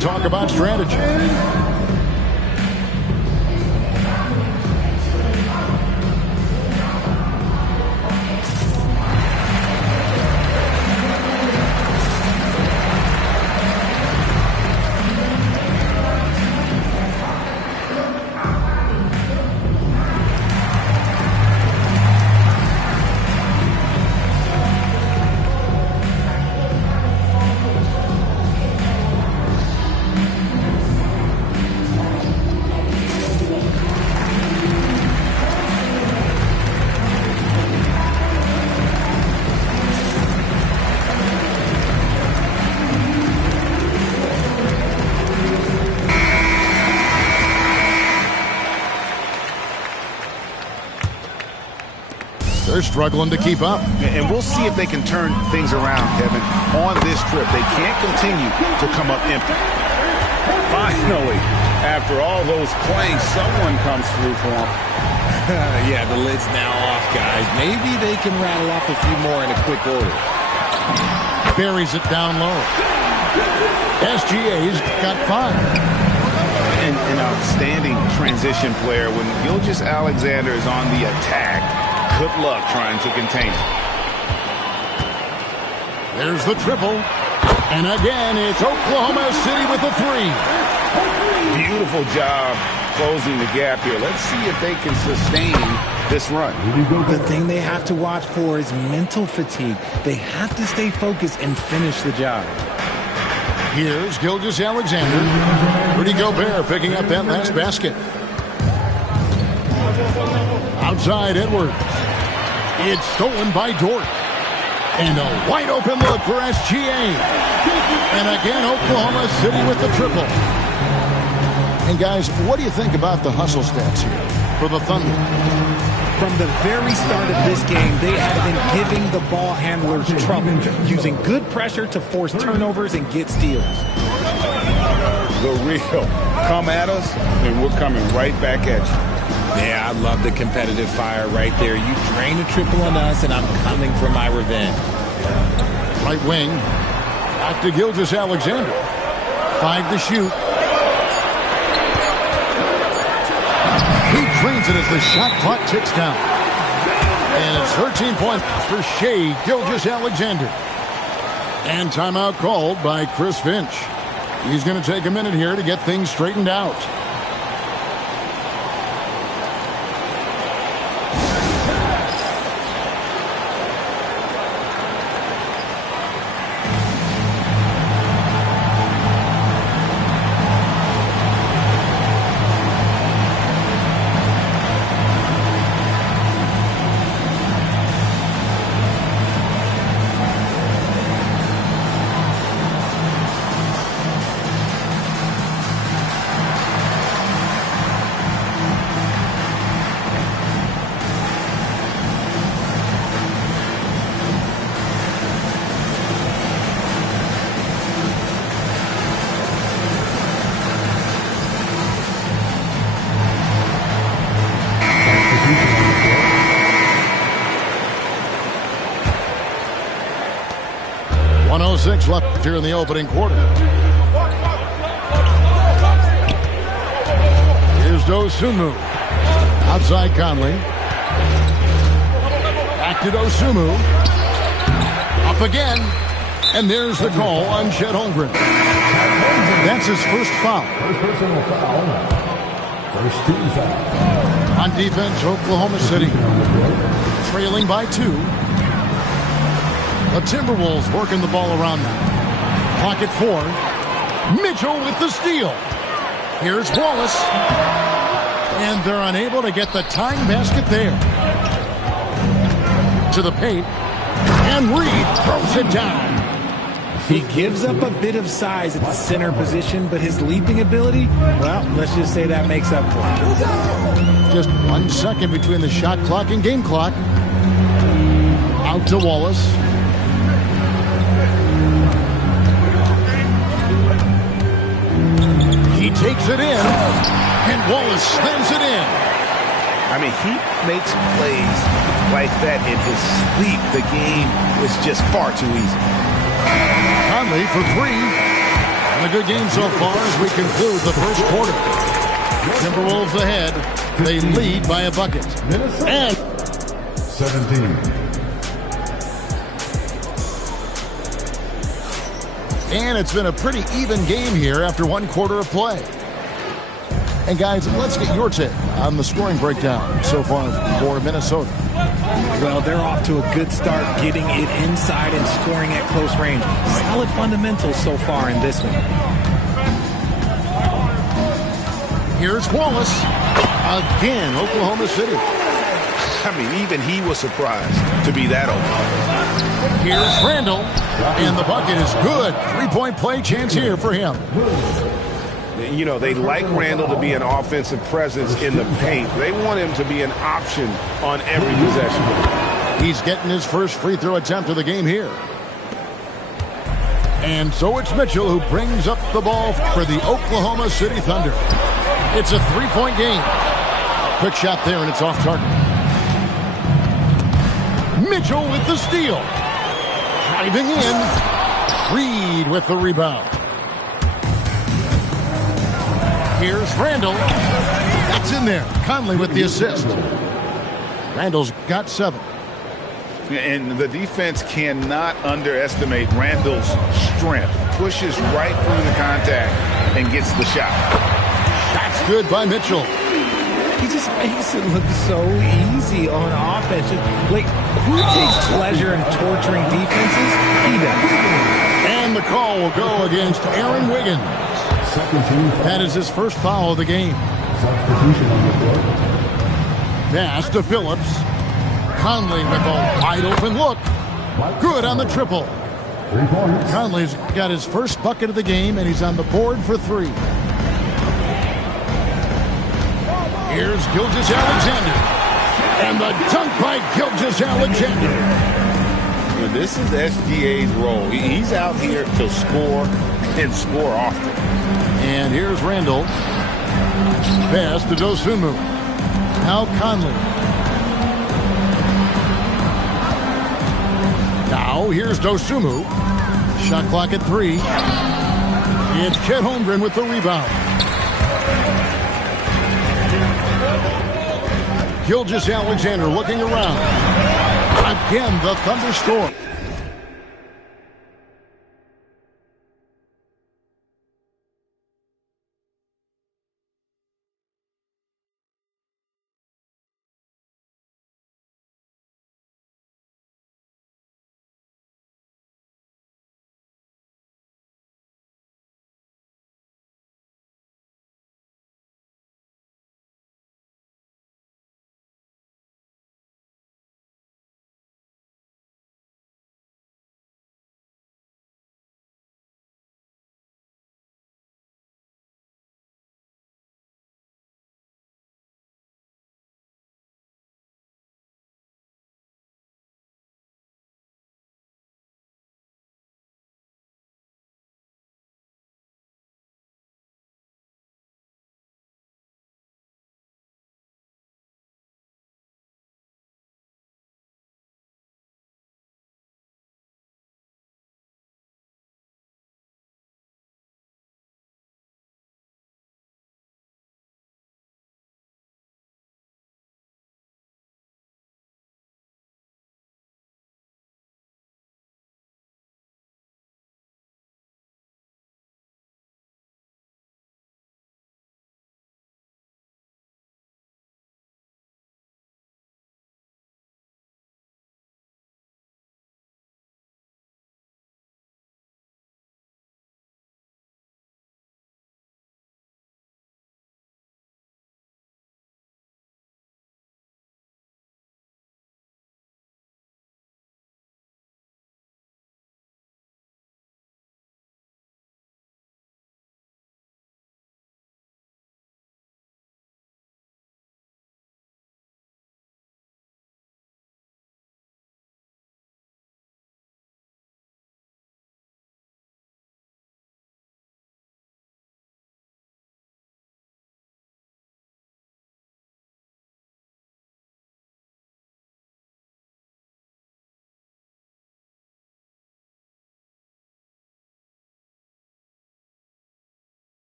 Talk about strategy. They're struggling to keep up. And we'll see if they can turn things around, Kevin, on this trip. They can't continue to come up empty. Finally, after all those claims, someone comes through for them. Yeah, the lid's now off, guys. Maybe they can rattle off a few more in a quick order. Buries it down low. SGA's got 5. An outstanding transition player. When Gilgeous-Alexander is on the attack, good luck trying to contain it. There's the triple. And again, it's Oklahoma City with a 3. Beautiful job closing the gap here. Let's see if they can sustain this run. The thing they have to watch for is mental fatigue. They have to stay focused and finish the job. Here's Gilgeous-Alexander. Rudy Gobert picking up that last basket. Outside Edwards. It's stolen by Dort. And a wide open look for SGA. And again, Oklahoma City with the triple. And guys, what do you think about the hustle stats here for the Thunder? From the very start of this game, they have been giving the ball handlers trouble, using good pressure to force turnovers and get steals. The real. Come at us, and we're coming right back at you. Yeah, I love the competitive fire right there. You drain a triple on us, and I'm coming for my revenge. Right wing. Back to Gilgeous-Alexander. 5 to shoot. He drains it as the shot clock ticks down. And it's 13 points for Shai Gilgeous-Alexander. And timeout called by Chris Finch. He's going to take a minute here to get things straightened out. .106 left here in the opening quarter. Here's Dosunmu. Outside Conley. Back to Dosunmu. Up again. And there's the call on Chet Holmgren. That's his first foul. First personal foul. First team foul. On defense, Oklahoma City trailing by 2. The Timberwolves working the ball around now. Pocket 4. Mitchell with the steal. Here's Wallace. And they're unable to get the tying basket there. To the paint. And Reed throws it down. He gives up a bit of size at the center position, but his leaping ability, well, let's just say that makes up for it. Just 1 second between the shot clock and game clock. Out to Wallace. He takes it in, and Wallace slams it in. I mean, he makes plays like that in his sleep. The game is just far too easy. Conley for 3. And a good game so far as we conclude the first quarter. Timberwolves ahead. They lead by a bucket. And 17. And it's been a pretty even game here after one quarter of play. And guys, let's get your take on the scoring breakdown so far for Minnesota. Well, they're off to a good start getting it inside and scoring at close range. Solid fundamentals so far in this one. Here's Wallace. Again, Oklahoma City. I mean, even he was surprised to be that open. Here's Randall. And the bucket is good. Three-point play chance here for him. You know, they like Randall to be an offensive presence in the paint. They want him to be an option on every possession. He's getting his first free throw attempt of the game here. And so it's Mitchell who brings up the ball for the Oklahoma City Thunder. It's a three-point game. Quick shot there, and it's off target. Mitchell with the steal. Driving in. Reed with the rebound. Here's Randall. That's in there. Conley with the assist. Randall's got 7. And the defense cannot underestimate Randall's strength. Pushes right through the contact and gets the shot. That's good by Mitchell. He just makes it look so easy on offense. Like, who takes pleasure in torturing defenses? He does. And the call will go against Aaron Wiggins. That is his first foul of the game. Substitution on the court. Pass to Phillips. Conley with a wide open look. Good on the triple. 3 points. Conley's got his first bucket of the game, and he's on the board for 3. Here's Gilgeous-Alexander. And the dunk by Gilgeous-Alexander. And this is SGA's role. He's out here to score and score often. And here's Randall. Pass to Dosunmu. Now Conley. Now here's Dosunmu. Shot clock at 3. It's Chet Holmgren with the rebound. Gilgeous-Alexander looking around. Again, the Thunder score.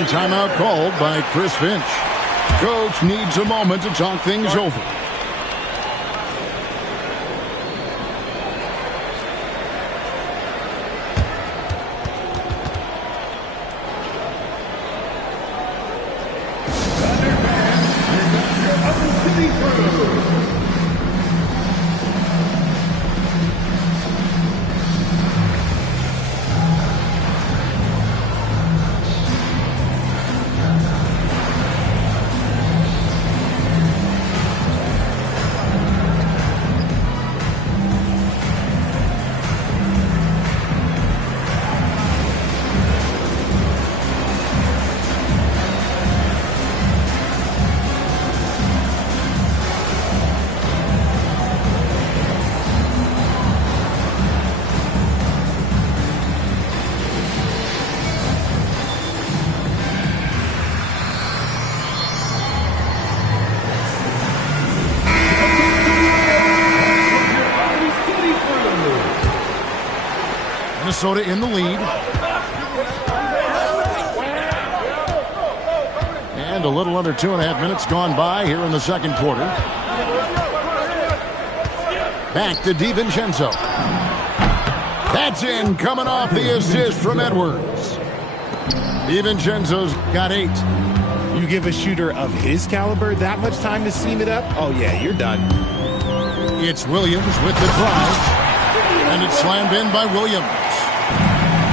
And timeout called by Chris Finch. Coach needs a moment to talk things over. Minnesota in the lead. And a little under 2.5 minutes gone by here in the second quarter. Back to DiVincenzo. That's in, coming off the assist from Edwards. DiVincenzo's got 8. You give a shooter of his caliber that much time to seam it up? Oh, yeah, you're done. It's Williams with the drive. And it's slammed in by Williams.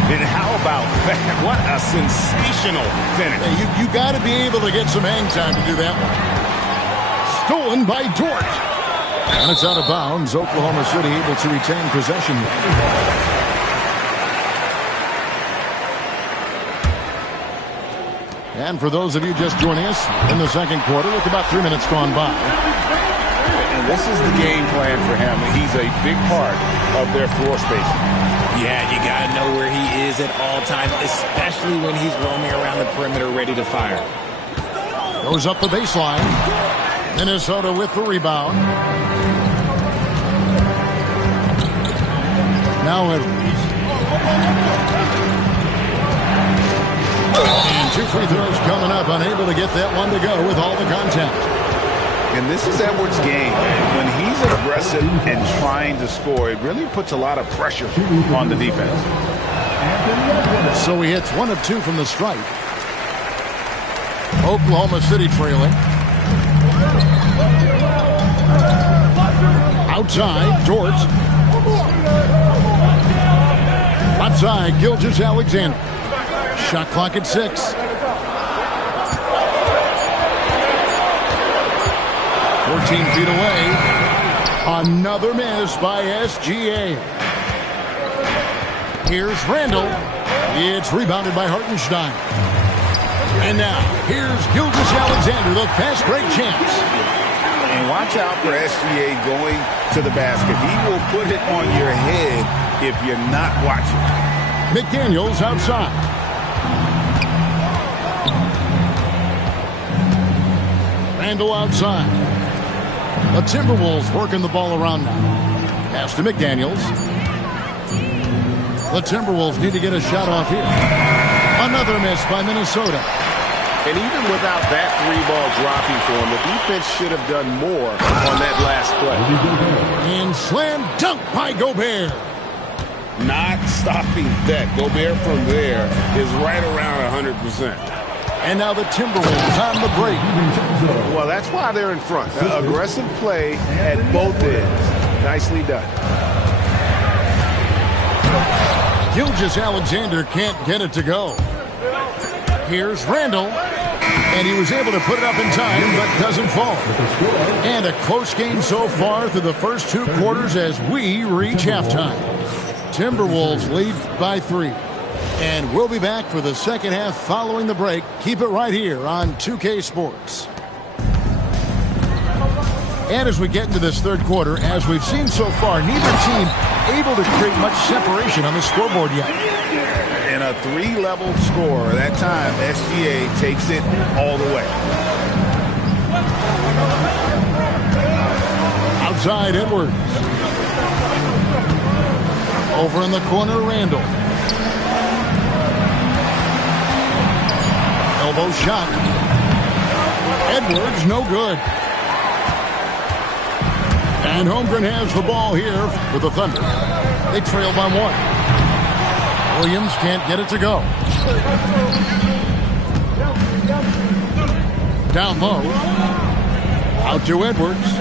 And how about that? What a sensational finish. Hey, you got to be able to get some hang time to do that one. Stolen by Dort. And it's out of bounds. Oklahoma City able to retain possession. And for those of you just joining us in the second quarter with about 3 minutes gone by. And this is the game plan for him. He's a big part of their floor spacing. Yeah, you got to know where he is at all times, especially when he's roaming around the perimeter ready to fire. Goes up the baseline. Minnesota with the rebound. Now Edwards. And 2 free throws coming up. Unable to get that one to go with all the contact. And this is Edwards' game. When he's aggressive and trying to score, it really puts a lot of pressure on the defense. So he hits 1 of 2 from the stripe. Oklahoma City trailing. Outside, Dort. Left side, Gilgeous-Alexander. Shot clock at 6. 14 feet away. Another miss by SGA. Here's Randall. It's rebounded by Hartenstein. And now, here's Gilgeous-Alexander, the fast break champs. And watch out for SGA going to the basket. He will put it on your head if you're not watching. McDaniels outside. Randall outside. The Timberwolves working the ball around now. Pass to McDaniels. The Timberwolves need to get a shot off here. Another miss by Minnesota. And even without that 3-ball dropping for him, the defense should have done more on that last play. And slam dunk by Gobert. Not stopping that. Gobert from there is right around 100%. And now the Timberwolves on the break. Well, that's why they're in front. Aggressive play at both ends. Nicely done. Gilgeous-Alexander can't get it to go. Here's Randall. And he was able to put it up in time, but doesn't fall. And a close game so far through the first 2 quarters as we reach halftime. Timberwolves lead by 3. And we'll be back for the second half following the break. Keep it right here on 2K Sports. And as we get into this third quarter, as we've seen so far, neither team able to create much separation on the scoreboard yet. And a 3-level score. That time, SGA takes it all the way. Outside, Edwards. Over in the corner, Randall. Elbow shot. Edwards, no good. And Holmgren has the ball here with the Thunder. They trail by 1. Williams can't get it to go. Down low. Out to Edwards.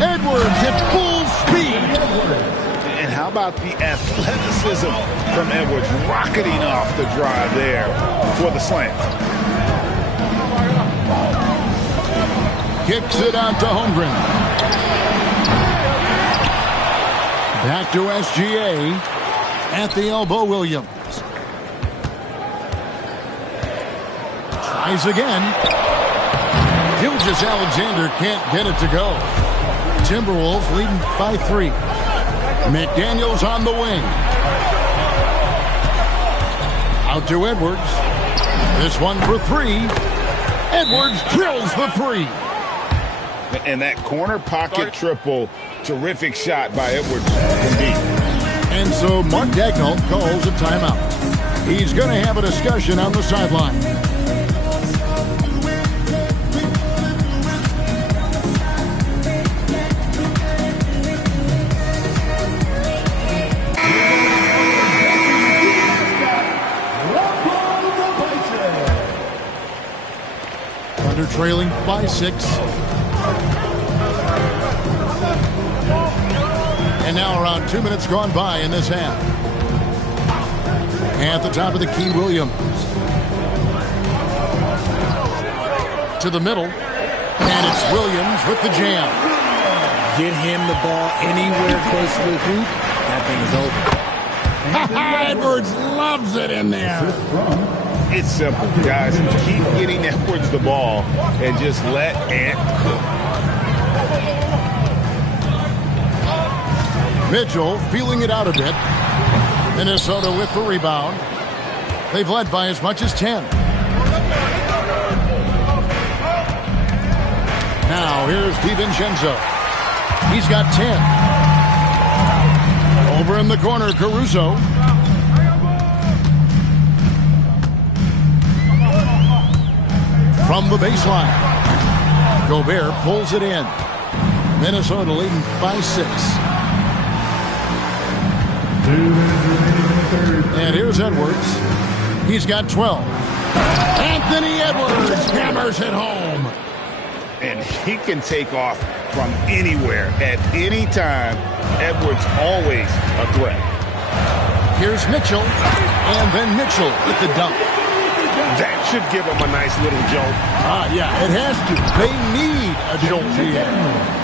Edwards at full speed. And how about the athleticism from Edwards, rocketing off the drive there for the slam. Kicks it out to Holmgren. Back to SGA. At the elbow, Williams. Tries again. Gilgeous Alexander can't get it to go. Timberwolves leading by 3. McDaniels on the wing. Out to Edwards. This one for 3. Edwards drills the 3. And that corner pocket triple, terrific shot by Edwards from deep. And so Mark Daigneault calls a timeout. He's going to have a discussion on the sideline. Thunder trailing by 6. And now around 2 minutes gone by in this half. At the top of the key, Williams. To the middle. And it's Williams with the jam. Get him the ball anywhere close to the hoop. That thing is over. Edwards loves it in there. It's simple, guys. Keep getting Edwards the ball and just let Ant cook. Mitchell feeling it out a bit. Minnesota with the rebound. They've led by as much as 10. Now here's DiVincenzo. He's got 10. Over in the corner, Caruso. From the baseline. Gobert pulls it in. Minnesota leading by 6. And here's Edwards. He's got 12. Anthony Edwards hammers it home. And he can take off from anywhere at any time. Edwards always a threat. Here's Mitchell. And then Mitchell with the dunk. That should give him a nice little jolt. Yeah, it has to. They need a jolt here.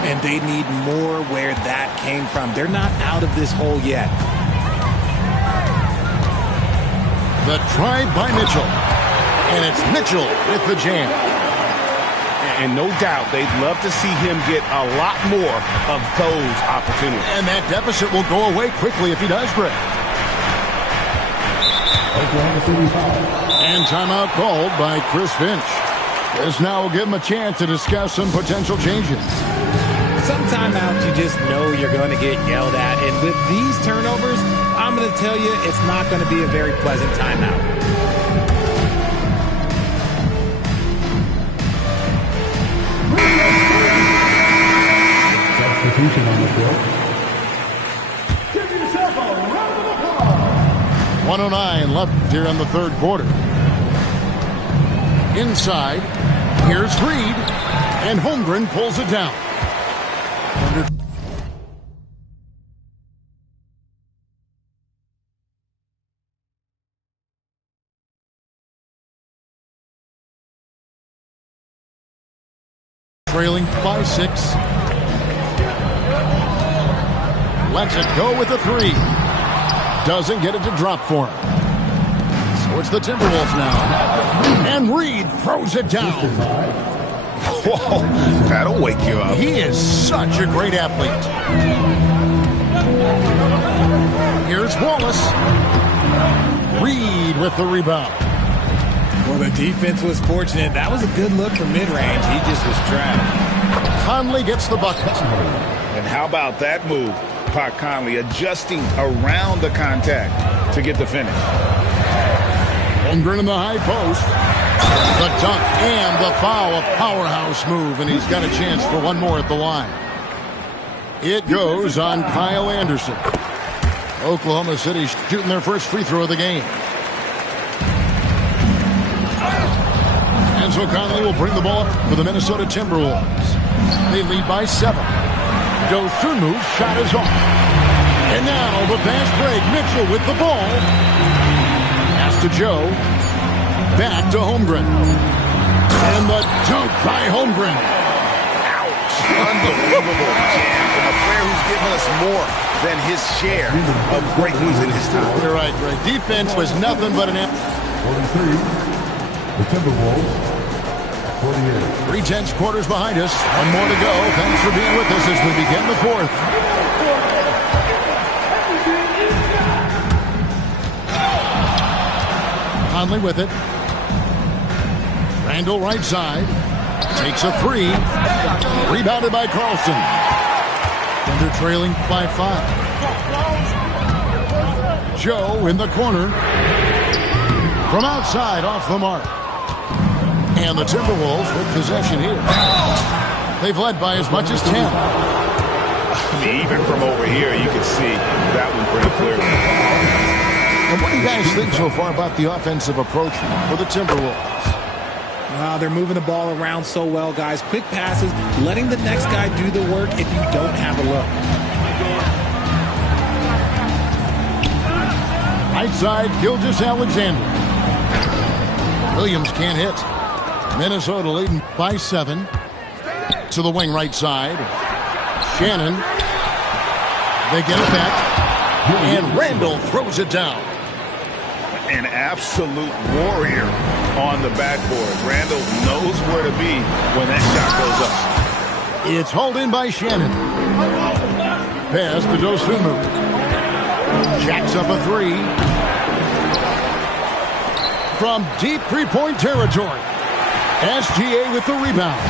And they need more where that came from. They're not out of this hole yet. The try by Mitchell. And it's Mitchell with the jam. And no doubt they'd love to see him get a lot more of those opportunities. And that deficit will go away quickly if he does, Greg. And timeout called by Chris Finch. This now will give him a chance to discuss some potential changes. Some timeouts you just know you're going to get yelled at. And with these turnovers, I'm going to tell you it's not going to be a very pleasant timeout. Substitution on the court. Give yourself a round of applause. 109 left here in the third quarter. Inside, here's Reed, and Holmgren pulls it down. Trailing by 6. Lets it go with a 3. Doesn't get it to drop for him. So it's the Timberwolves now. And Reed throws it down. Whoa, that'll wake you up. He is such a great athlete. Here's Wallace. Reed with the rebound. Well, the defense was fortunate. That was a good look from mid-range. He just was trapped. Conley gets the bucket. And how about that move? Pot Conley adjusting around the contact to get the finish. Holmgren in the high post. The dunk and the foul, a powerhouse move, and he's got a chance for one more at the line. It goes on Kyle Anderson. Oklahoma City shooting their first free throw of the game. And so Conley will bring the ball up for the Minnesota Timberwolves. They lead by 7. Dosunmu's shot is off. And now the fast break. Mitchell with the ball. Pass to Joe. Back to Holmgren. And the dunk by Holmgren. Ouch. Unbelievable jam from a player who's given us more than his share of great ones in his time. You're right, Greg. Defense was nothing but an... 43. The Timberwolves. 48. 3/10 quarters behind us. One more to go. Thanks for being with us as we begin the fourth. Conley with it. Randall right side. Takes a 3. Rebounded by Carlson. Thunder trailing by 5. Joe in the corner. From outside, off the mark. And the Timberwolves with possession here. They've led by as much as 10. I mean, even from over here, you can see that one pretty clearly. And what do you guys think so far about the offensive approach for the Timberwolves? They're moving the ball around so well, guys. Quick passes, letting the next guy do the work if you don't have a look. Right side, Gilgeous-Alexander. Williams can't hit. Minnesota leading by 7. To the wing right side. Shannon. They get it back. And Randall throws it down. An absolute warrior on the backboard. Randall knows where to be when that shot goes up. It's hauled in by Shannon. Pass to Dosunmu. Jacks up a 3. From deep three-point territory. SGA with the rebound.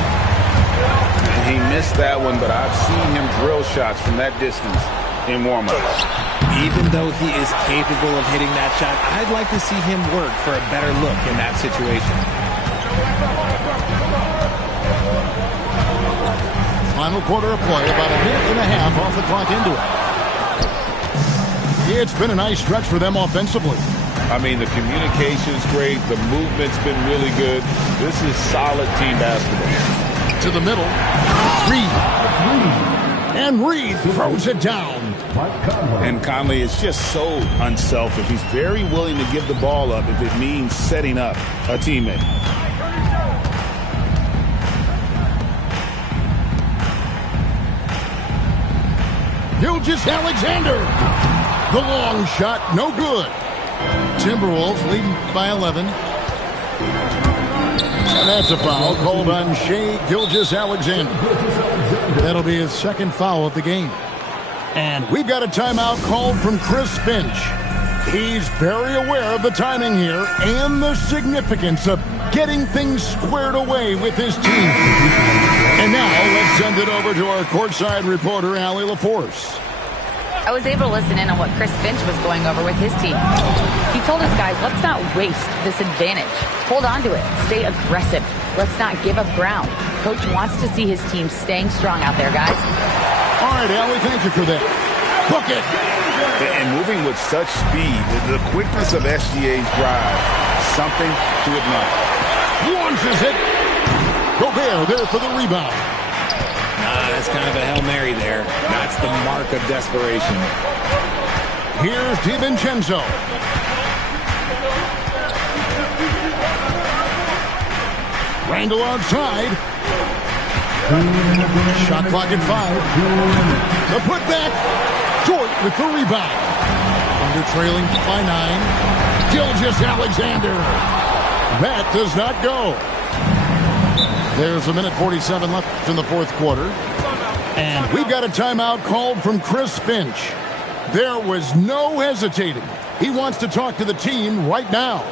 He missed that one, but I've seen him drill shots from that distance in warm-ups. Even though he is capable of hitting that shot, I'd like to see him work for a better look in that situation. Final quarter of play, about a minute and a half off the clock into it. It's been a nice stretch for them offensively. I mean, the communication's great. The movement's been really good. This is solid team basketball. To the middle. Reed. And Reed throws it down. And Conley is just so unselfish. He's very willing to give the ball up if it means setting up a teammate. Gilgeous-Alexander. The long shot, no good. Timberwolves leading by 11. And that's a foul called on Shai Gilgeous-Alexander. That'll be his second foul of the game. And we've got a timeout called from Chris Finch. He's very aware of the timing here and the significance of getting things squared away with his team. And now let's send it over to our courtside reporter, Allie LaForce. I was able to listen in on what Chris Finch was going over with his team. He told us, guys, let's not waste this advantage. Hold on to it. Stay aggressive. Let's not give up ground. Coach wants to see his team staying strong out there, guys. All right, Allie, thank you for that. Book it. And moving with such speed, the quickness of SGA's drive, something to admire. Launches it. Gobert there for the rebound. That's kind of a Hail Mary there. That's the mark of desperation. Here's DiVincenzo. Randall outside. Shot clock at 5. The putback. Dort with the rebound. Under trailing by 9. Gilgeous-Alexander. That does not go. There's a minute 47 left in the fourth quarter. And we've got a timeout called from Chris Finch. There was no hesitating. He wants to talk to the team right now.